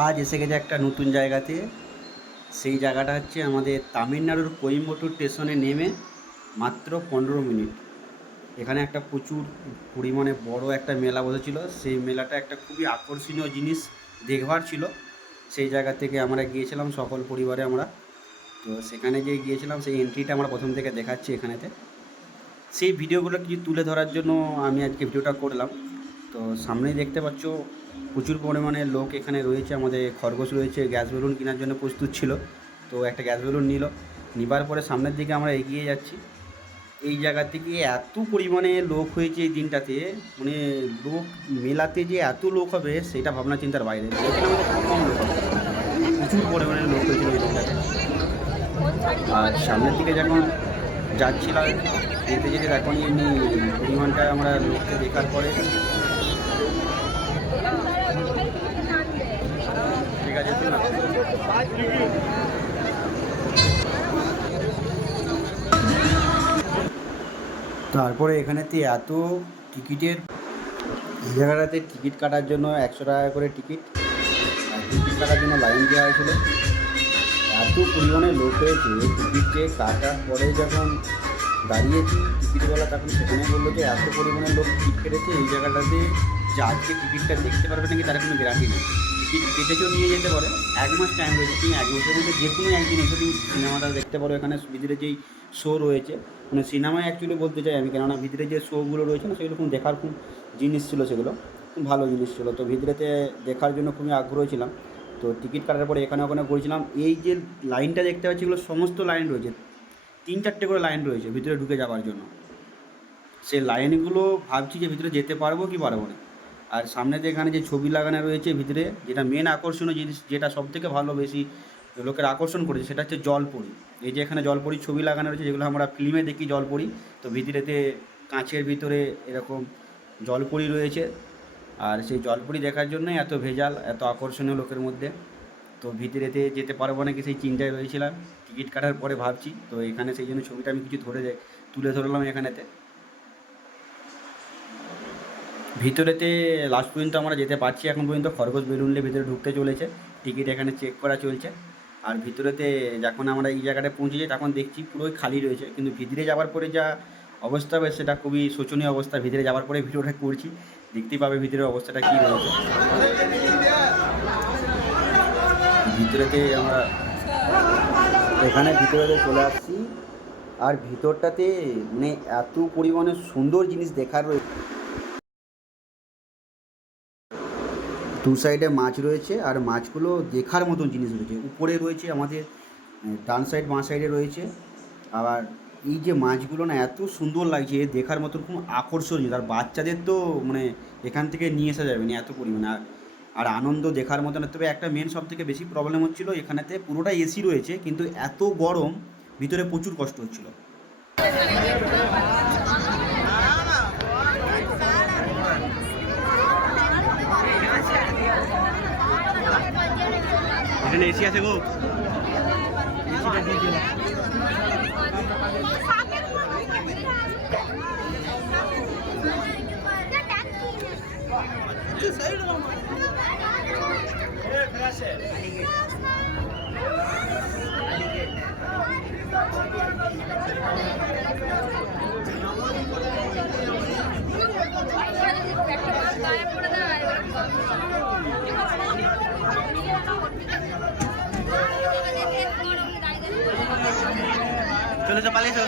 আজ এসে গেছে একটা নতুন জায়গাতে। সেই জায়গাটা হচ্ছে আমাদের তামিলনাড়ুর কোয়েম্বাটুর স্টেশনে নেমে মাত্র 15 মিনিট। এখানে একটা প্রচুর পরিমাণে বড় একটা মেলা বসেছিল। সেই মেলাটা একটা খুবই আকর্ষণীয় জিনিস দেখবার ছিল। সেই জায়গা থেকে আমরা গিয়েছিলাম সকল পরিবারে আমরা। তো সেখানে যে গিয়েছিলাম সেই এন্ট্রিটা আমরা প্রথম থেকে দেখাচ্ছি এখানেতে। সেই ভিডিওগুলো কিছু তুলে ধরার জন্য আমি আজকে ভিডিওটা করলাম। তো সামনেই দেখতে পাচ্ছ প্রচুর পরিমাণে লোক এখানে রয়েছে। আমাদের খরগোশ রয়েছে, গ্যাস বেলুন কেনার জন্য প্রস্তুত ছিল। তো একটা গ্যাস বেলুন নিবার পরে সামনের দিকে আমরা এগিয়ে যাচ্ছি। এই জায়গা থেকে এত পরিমাণে লোক হয়েছে এই দিনটাতে, মানে লোক মেলাতে যে এত লোক হবে সেটা ভাবনা চিন্তার বাইরে। এখানে আমাদের খুব কম লোক হবে, প্রচুর পরিমাণে লোক হয়েছিল এই দিনটাতে। আর সামনের দিকে যখন যাচ্ছিলাম যেতে যেতে তখনই এমনি পরিমাণটা আমরা লোককে দেখার পরে ঠিক আছে তো না। তারপরে এখানেতে এত টিকিটের, এই জায়গাটাতে টিকিট কাটার জন্য 100 টাকা করে টিকিট, আর টিকিট কাটার জন্য লাইন দেওয়া হয়েছিল। এত পরিমাণে লোক হয়েছে, টিকিট যে কাটার পরে যখন দাঁড়িয়েছি টিকিটওয়ালা তখন সেখানে বললো যে এত পরিমাণে লোক টিকিট কেটেছে এই জায়গাটাতে, যে আজকে টিকিটটা দেখতে পারবে নাকি তার কোনো গ্যারান্টি নেই। টিকিট কেটেছেও নিয়ে যেতে পারে, 1 মাস টাইম রয়েছে। তুমি 1 মাসের মধ্যে যে কোনো একদিন এসে তুমি সিনেমাটা দেখতে পারো। এখানে ভিতরে যেই শো রয়েছে, মানে সিনেমায় অ্যাকচুয়ালি বলতে চাই আমি, কেননা ভিতরে যে শোগুলো রয়েছে না সেগুলো খুব দেখার খুব জিনিস ছিল, সেগুলো খুব ভালো জিনিস ছিল। তো ভিতরেতে দেখার জন্য খুবই আগ্রহ ছিলাম। তো টিকিট কাটার পরে এখানে ওখানে ঘুরেছিলাম। এই যে লাইনটা দেখতে পাচ্ছি এগুলো সমস্ত লাইন রয়েছে, 3-4টে করে লাইন রয়েছে ভিতরে ঢুকে যাওয়ার জন্য। সেই লাইনগুলো ভাবছি যে ভিতরে যেতে পারবো কি পারবো না। আর সামনে যে এখানে যে ছবি লাগানো রয়েছে ভিতরে, যেটা মেন আকর্ষণীয় জিনিস, যেটা সবথেকে ভালো বেশি লোকের আকর্ষণ করেছে, সেটা হচ্ছে জলপরি। এই যে এখানে জলপরির ছবি লাগানো রয়েছে, যেগুলো আমরা ফিল্মে দেখি জলপরি। তো ভিতরেতে কাঁচের ভিতরে এরকম জলপরি রয়েছে। আর সেই জলপরি দেখার জন্যই এত ভেজাল, এত আকর্ষণীয় লোকের মধ্যে। তো ভিতরেতে যেতে পারবো নাকি সেই চিন্তায় রয়েছিলাম। টিকিট কাটার পরে ভাবছি, তো এখানে সেই জন্য ছবিটা আমি কিছু তুলে ধরলাম এখানেতে। ভিতরেতে লাস্ট পর্যন্ত আমরা যেতে পারছি এখন পর্যন্ত। খরগোশ বেলুনলে ভিতরে ঢুকতে চলেছে, টিকিট এখানে চেক করা চলছে। আর ভিতরেতে যখন আমরা এই জায়গাটায় পৌঁছে যাই তখন দেখছি পুরোই খালি রয়েছে, কিন্তু ভিতরে যাওয়ার পরে যা অবস্থা হবে সেটা খুবই শোচনীয় অবস্থা। ভিতরে যাওয়ার পরে ভিডিওটা করছি, দেখতেই পাবে ভিতরের অবস্থাটা কী রয়েছে। ভিতরেতে আমরা এখানে ভিতরেতে চলে আসছি। আর ভিতরটাতে মানে এত পরিমাণে সুন্দর জিনিস দেখার রয়েছে। দু সাইডে মাছ রয়েছে, আর মাছগুলো দেখার মতন জিনিস রয়েছে। উপরে রয়েছে আমাদের ডান সাইড, বাঁ সাইডে রয়েছে। আবার এই যে মাছগুলো না এত সুন্দর লাগছে, দেখার মতন খুব আকর্ষণীয়। আর বাচ্চাদের তো মানে এখান থেকে নিয়ে আসা যাবে না এত পরিমাণে। আর আনন্দ দেখার মতন। তবে একটা মেন সব থেকে বেশি প্রবলেম হচ্ছিলো, এখানেতে পুরোটা এসি রয়েছে কিন্তু এত গরম, ভিতরে প্রচুর কষ্ট হচ্ছিলো। এখানে এসি আছে গো, এসিটা দিয়ে দিও। চলে পালিয়েছো,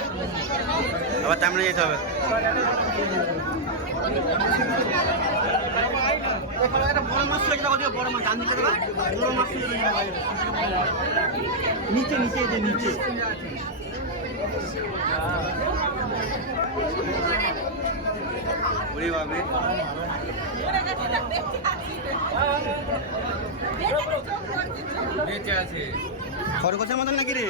আবার সামনে যেতে হবে। বড় মাছ বড় মাছ ডান দিকে দেবা, বড় মাছ নিচে নিচে নিচে। বেঁচে আছে খরগোশের মতন নাকি রে?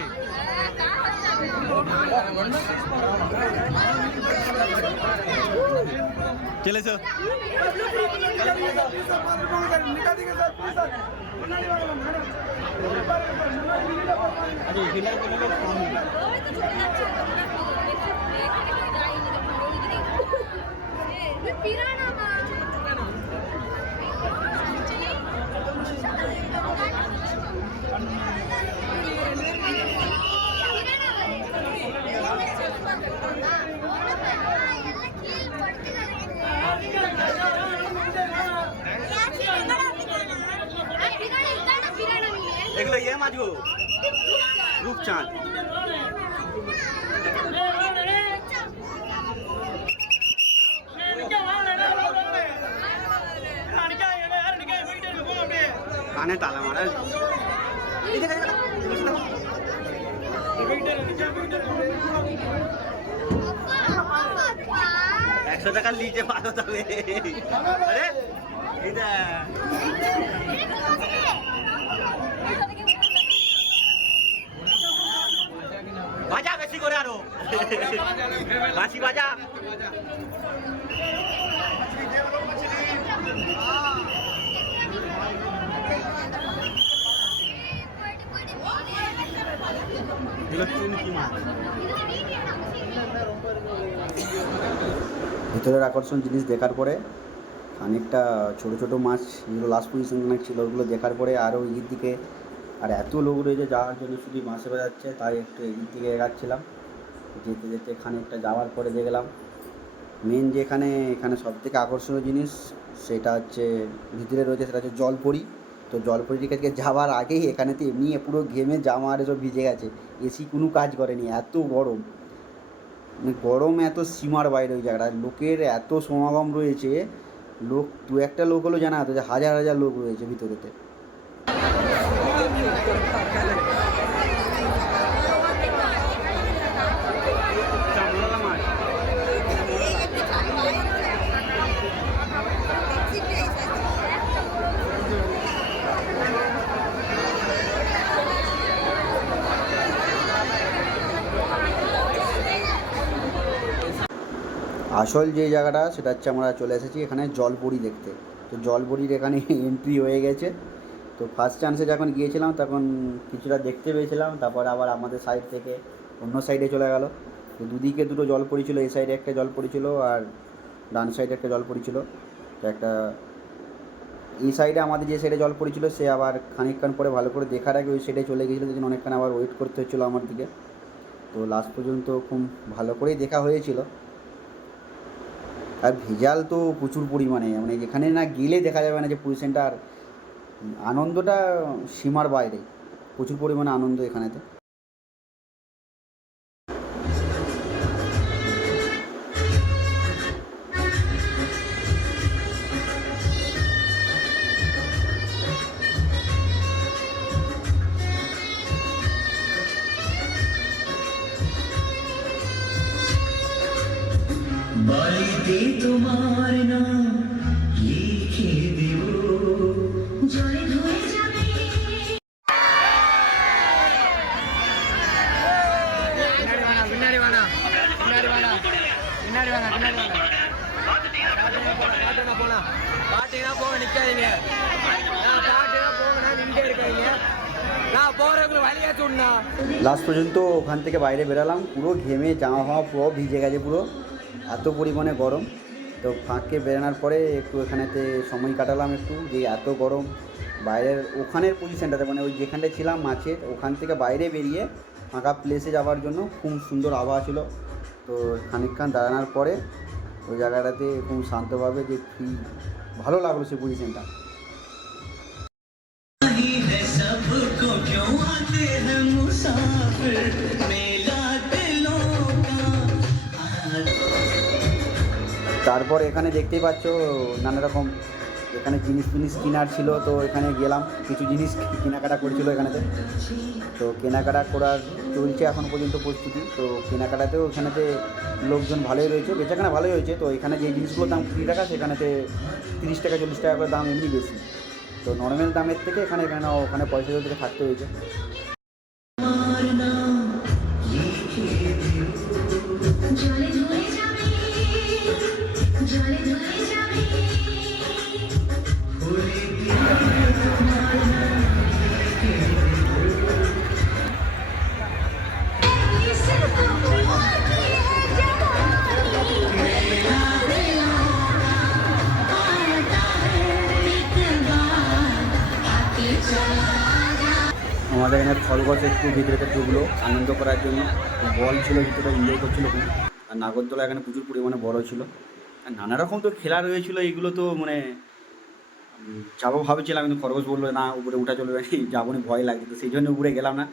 চলেছো এগুলো ইয়ে মাছ গো, রূপচাঁদ। কানে তালা মারা 100 টাকার নিচে ভালো তবে। আরে এইটা বাজা বেশি করে আরো বাঁশি বাজা। ভিতরের আকর্ষণ জিনিস দেখার পরে খানিকটা ছোট ছোট মাছ যেগুলো লাস্ট পজিশন ছিল ওগুলো দেখার পরে আরও এদিক দিকে, আর এত লোক রয়েছে যাওয়ার জন্য শুধু মাছে বাজাচ্ছে, তাই একটু এদিক দিকে এগাচ্ছিলাম। যেতে যেতে খানিকটা যাওয়ার পরে দেখলাম মেন যেখানে এখানে সব থেকে আকর্ষণীয় জিনিস সেটা হচ্ছে ভিতরে রয়েছে, সেটা হচ্ছে জলপরি। তো জলপরির কাছে যাওয়ার আগেই এখানেতে এমনি পুরো ঘেমে জামা আর সব ভিজে গেছে, এসি কোনো কাজ করেনি, এত গরম, মানে গরম এত সীমার বাইরে ওই জায়গাটা। লোকের এত সমাগম রয়েছে, লোক দু একটা লোক হলো জানা তো যে হাজার হাজার লোক রয়েছে ভিতরেতে। আসল যে জায়গাটা সেটা হচ্ছে আমরা চলে এসেছি এখানে জলপরি দেখতে। তো জলপরির এখানে এন্ট্রি হয়ে গেছে। তো ফার্স্ট চান্সে যখন গিয়েছিলাম তখন কিছুটা দেখতে পেয়েছিলাম, তারপর আবার আমাদের সাইড থেকে অন্য সাইডে চলে গেল। তো দুদিকে দুটো জলপরি ছিল, এই সাইডে একটা জলপরি ছিল আর ডান সাইডে একটা জলপরি ছিল। তো একটা এই সাইডে আমাদের যে সাইডে জলপরি ছিল সে আবার খানিকক্ষণ পরে ভালো করে দেখার আগে ওই সাইডে চলে গিয়েছিলো, সেই জন্য অনেকক্ষণ আবার ওয়েট করতে হচ্ছিলো আমার দিকে। তো লাস্ট পর্যন্ত খুব ভালো করেই দেখা হয়েছিল। আর ভেজাল তো প্রচুর পরিমাণে, মানে যেখানে না গেলে দেখা যাবে না যে পজিশনটার আনন্দটা সীমার বাইরে, প্রচুর পরিমাণে আনন্দ এখানেতে। বাড়িতে তোমার নাম লিখে দেব, জলে ধুয়ে যাবে। লাস্ট পর্যন্ত ওখান থেকে বাইরে বেরালাম, পুরো ঘেমে জামা ফামা পুরো ভিজে গেছে, পুরো এত পরিমাণে গরম। তো ফাঁককে বেরানোর পরে একটু এখানেতে সময় কাটালাম একটু, যে এত গরম বাইরের ওখানের পজিশানটাতে, মানে ওই যেখানটায় ছিলাম মাছের ওখান থেকে বাইরে বেরিয়ে ফাঁকা প্লেসে যাওয়ার জন্য খুব সুন্দর আবহাওয়া ছিল। তো খানিকক্ষণ দাঁড়ানোর পরে ওই জায়গাটাতে খুব শান্তভাবে যে ফ্রি ভালো লাগলো সেই পজিশানটা। सबको क्यों आते हैं मुसाफिर, मेला दिलों का। তারপর এখানে দেখতেই পাচ্ছ নানা রকম এখানে জিনিস কেনার ছিল। তো এখানে গেলাম, কিছু জিনিস কেনাকাটা করেছিল এখানেতে। তো কেনাকাটা করার চলছে এখন পর্যন্ত প্রস্তুতি। তো কেনাকাটাতেও এখানেতে লোকজন ভালোই রয়েছে, বেচাকেনা ভালোই হয়েছে। তো এখানে যে জিনিসগুলোর দাম 20 টাকা সেখানেতে 30 টাকা 40 টাকা করে দাম এমনি বেশি। তো নর্মাল দামের থেকে ওখানে পয়সা থেকে থাকতে হয়েছে। জলে ধুয়ে যাবে, জলে ধুয়ে যাবে। আমাদের এখানে ফল গছ একটু ভিতরেতে ঢুকলো আনন্দ করার জন্য। বল ছিল ভিতরে, এনজয় করছিলো খুব। আর নাগরদোলা এখানে প্রচুর পরিমাণে বড় ছিল, আর নানা রকম তো খেলা রয়েছিল। এইগুলো তো মানে যাবো ভাবছিলাম, কিন্তু খরগোশ বললো না উপরে উঠা চলবে না, যাবো না, ভয় লাগছে, তো সেই জন্য উপরে গেলাম না।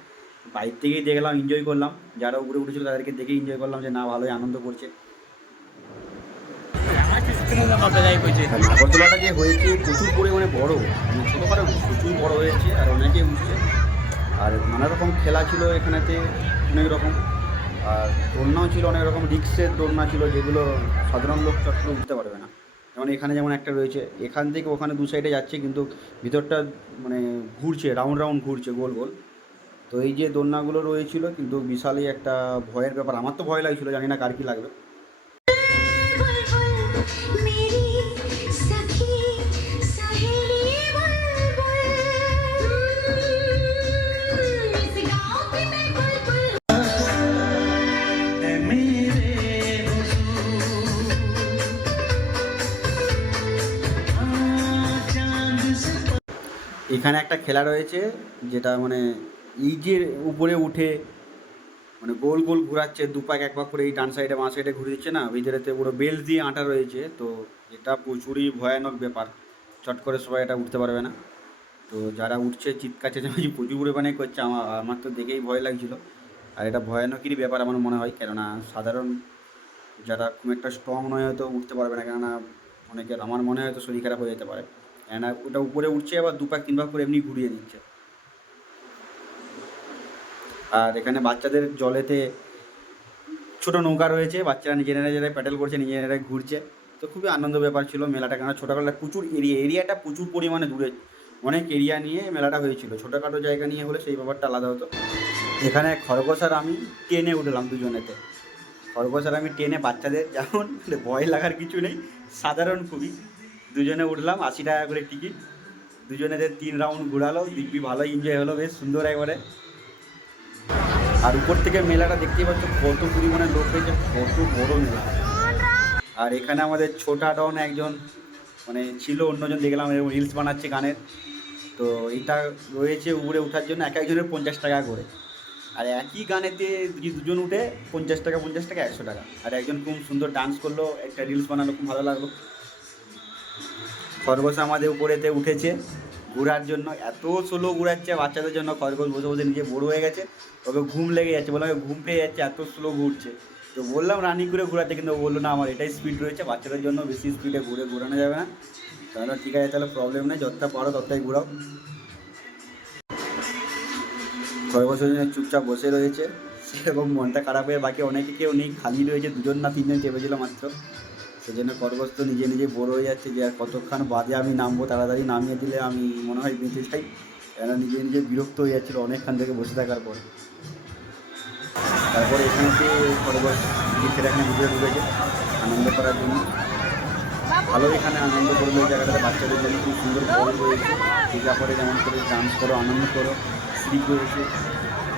বাইরে থেকেই দেখলাম, এনজয় করলাম, যারা উপরে উঠেছিল তাদেরকে দেখে এনজয় করলাম যে না ভালোই আনন্দ করছে। আর নাগরদোলাটা যে হয়েছে প্রচুর পরিমাণে বড়, মানে ছোটোখাটো প্রচুর বড় হয়েছে আর অনেকেই উঠছে। আর নানা রকম খেলা ছিল এখানেতে, অনেক রকম। আর দোলনাও ছিল অনেক রকম, রিক্সের দোলনা ছিল যেগুলো সাধারণ লোক চট করে উঠতে পারবে না। যেমন এখানে যেমন একটা রয়েছে, এখান থেকে ওখানে দু সাইডে যাচ্ছে, কিন্তু ভিতরটা মানে ঘুরছে, রাউন্ড রাউন্ড ঘুরছে গোল গোল। তো এই যে দোলনাগুলো রয়েছিল, কিন্তু বিশালই একটা ভয়ের ব্যাপার, আমার তো ভয় লাগছিল, জানি না কার কী লাগবে। बुलबुल मेरी सखी सहेली बुलबुल इस गाँव की मैं बुलबुल है मेरे चांद से এখানে একটা খেলা রয়েছে, যেটা মানে এই যে উপরে উঠে মানে গোল গোল ঘোরাচ্ছে, দু পাক এক পাক করে এই ডান সাইডে বাঁ সাইডে ঘুরে দিচ্ছে না, ভিতরেতে পুরো বেল দিয়ে আটা রয়েছে। তো এটা প্রচুরই ভয়ানক ব্যাপার, চট করে সবাই এটা উঠতে পারবে না। তো যারা উঠছে চিৎকার চেঁচামেচি প্রচুর পরিমাণে করছে, আমার তো দেখেই ভয় লাগছিল। আর এটা ভয়ানকেরই ব্যাপার আমার মনে হয়, কেননা সাধারণ যারা খুব একটা স্ট্রং নয় হয়তো উঠতে পারবে না, কেননা অনেকের আমার মনে হয় হয়তো শরীর খারাপ হয়ে যেতে পারে, কেননা ওটা উপরে উঠছে আবার দু পাক তিন পাক করে এমনি ঘুরিয়ে দিচ্ছে। আর এখানে বাচ্চাদের জলেতে ছোটো নৌকা রয়েছে, বাচ্চারা নিজেরা নিজেরাই প্যাডেল করছে, নিজেরাই ঘুরছে। তো খুবই আনন্দ ব্যাপার ছিল মেলাটা, কেন ছোটোবেলায় প্রচুর এরিয়াটা প্রচুর পরিমাণে দূরে, অনেক এরিয়া নিয়ে মেলাটা হয়েছিল, ছোটোখাটো জায়গা নিয়ে হলে সেই ব্যাপারটা আলাদা হতো। এখানে খরগোশ আর আমি ট্রেনে উঠলাম দুজনেতে, খরগোশ আর আমি ট্রেনে, বাচ্চাদের যেমন ভয় লাগার কিছু নেই, সাধারণ খুবই। দুজনে উঠলাম, 80 টাকা করে টিকিট, দুজনেদের 3 রাউন্ড ঘোরালো, দিব্যি ভালোই এনজয় হলো, বেশ সুন্দর একবারে। আর উপর থেকে মেলাটা দেখতেই পাচ্ছ কত পরিমাণে লোক হয়েছে, কত বড় মেলা। আর এখানে আমাদের ছোটা ডন একজন মানে ছিল, অন্যজন দেখলাম এরকম রিলস বানাচ্ছে গানের। তো এটা রয়েছে উপরে ওঠার জন্য এক একজনের 50 টাকা করে, আর একই গানেতে যদি দুজন উঠে 50 টাকা 50 টাকা 100 টাকা। আর একজন খুব সুন্দর ডান্স করলো, একটা রিলস বানালো, খুব ভালো লাগলো। খরগোশ আমাদের উপরেতে উঠেছে ঘোরার জন্য, এত স্লো ঘোরাচ্ছে বাচ্চাদের জন্য, খরগোশ বসে বসে নিজে বড় হয়ে গেছে, ওকে ঘুম লেগে যাচ্ছে, বললাম ঘুম পেয়ে যাচ্ছে, এত স্লো ঘুরছে। তো বললাম রানিং করে ঘোরাতে, কিন্তু ও বললো না আমার এটাই স্পিড রয়েছে, বাচ্চাদের জন্য বেশি স্পিডে ঘোরানো যাবে না। তাহলে ঠিক আছে, তাহলে প্রবলেম নেই, যতটা পারো ততটাই ঘোরাও। খরগোশ চুপচাপ বসে রয়েছে, সেরকম মনটা খারাপ হয়ে, বাকি অনেকে কেউ নেই, খালি রয়েছে, 2জন না 3জন চেপেছিল মাত্র। সেই জন্য খরগোশ তো নিজে নিজে বড় হয়ে যাচ্ছে, যে আর কতক্ষণ বাদে আমি নামবো, তাড়াতাড়ি নামিয়ে দিলে আমি মনে হয় বেঁচে যাই, কেন নিজে নিজে বিরক্ত হয়ে যাচ্ছিলো অনেকক্ষণ থেকে বসে থাকার পর। তারপরে এখানেতে খরগোশ ছেলে এখানে ভিতরে ঢুকেছে আনন্দ করার জন্য, ভালো এখানে আনন্দ করবে এই জায়গাটাতে, বাচ্চাদের জন্য খুব সুন্দর বল রয়েছে, টিকা পরে যেমন করে ডান্স করো, আনন্দ করো, স্লিপ রয়েছে।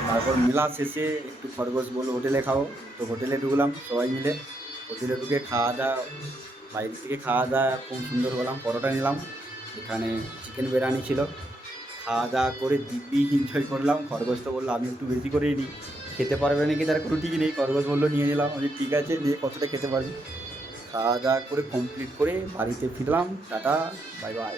তারপর মেলা শেষে একটু খরগোশ বললো হোটেলে খাও, তো হোটেলে ঢুকলাম সবাই মিলে, হোটেলে ঢুকে খাওয়া দাওয়া, বাইরে থেকে খাওয়া দাওয়া খুব সুন্দর হলাম, পরোটা নিলাম, এখানে চিকেন বিরিয়ানি ছিল, খাওয়া দাওয়া করে দিব্যি এনজয় করলাম। খরগোশ তো বললো আমি একটু বেশি করেই নিই, খেতে পারবে নাকি তার কোনো ঠিক নেই, খরগোশ বললো নিয়ে নিলাম, আমি ঠিক আছে নিয়ে কতটা খেতে পারবি। খাওয়া দাওয়া করে কমপ্লিট করে বাড়িতে ফিরলাম, টাটা বাই বাই।